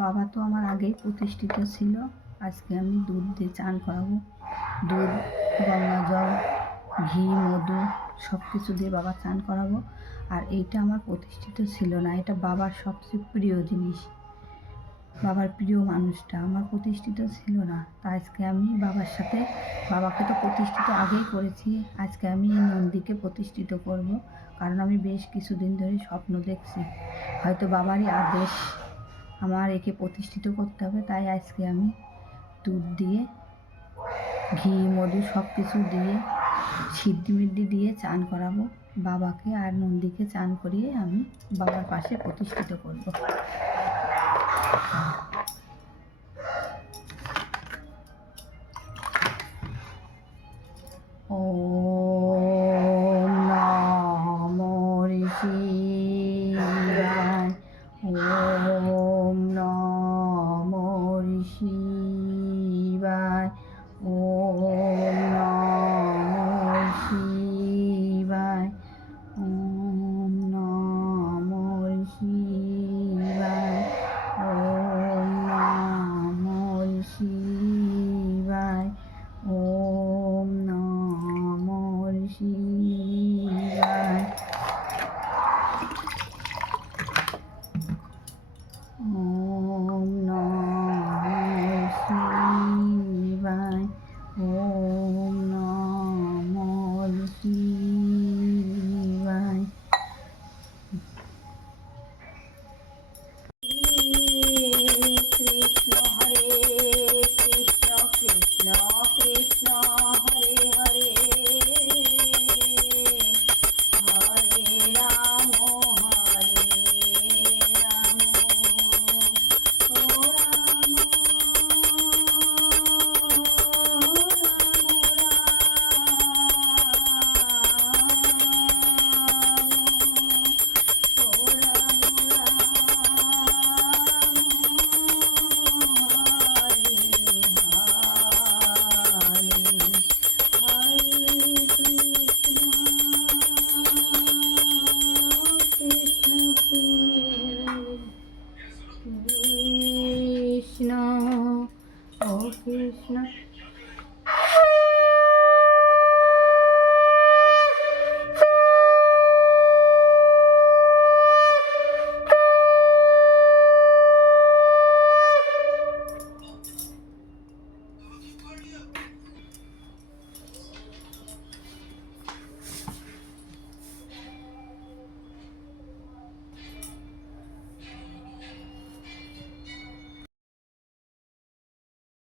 বাবা তো আমার আগেই প্রতিষ্ঠিত ছিল। আজকে আমি দুধ দিয়ে চান করাবো। দুধ, গঙ্গা জল, ঘি, মধু সব কিছু দিয়ে বাবা চান করাবো। আর এইটা আমার প্রতিষ্ঠিত ছিল না, এটা বাবার সবচেয়ে প্রিয় জিনিস। বাবার প্রিয় মানুষটা আমার প্রতিষ্ঠিত ছিল না, তা আজকে আমি বাবার সাথে, বাবাকে তো প্রতিষ্ঠিত আগেই করেছি, আজকে আমি এই নন্দীকে প্রতিষ্ঠিত করব। কারণ আমি বেশ কিছুদিন ধরে স্বপ্ন দেখছি, হয়তো বাবারই আদেশ আমার একে প্রতিষ্ঠিত করতে হবে। তাই আজকে আমি দুধ দিয়ে, ঘি, মধু সব কিছু দিয়ে, সিদ্ধি মিদ্ধি দিয়ে চান করাবো বাবাকে। আর নন্দীকে চান করিয়ে আমি বাবার পাশে প্রতিষ্ঠিত করব। ওম নমো শিবায়, ওম নমো শিবায়, ওম নমো শিবায়, ওম নমো শিবায়, ওম নমো শিবায়, ওম নমো শিবায়, ওম নমো শিবায়, ওম নমো শিবায়। কৃষ্ণ হরে কৃষ্ণ, কৃষ্ণ কৃষ্ণ হরে হরে, হরে রাম হরে রাম, ও রাম Krishna, oh Krishna.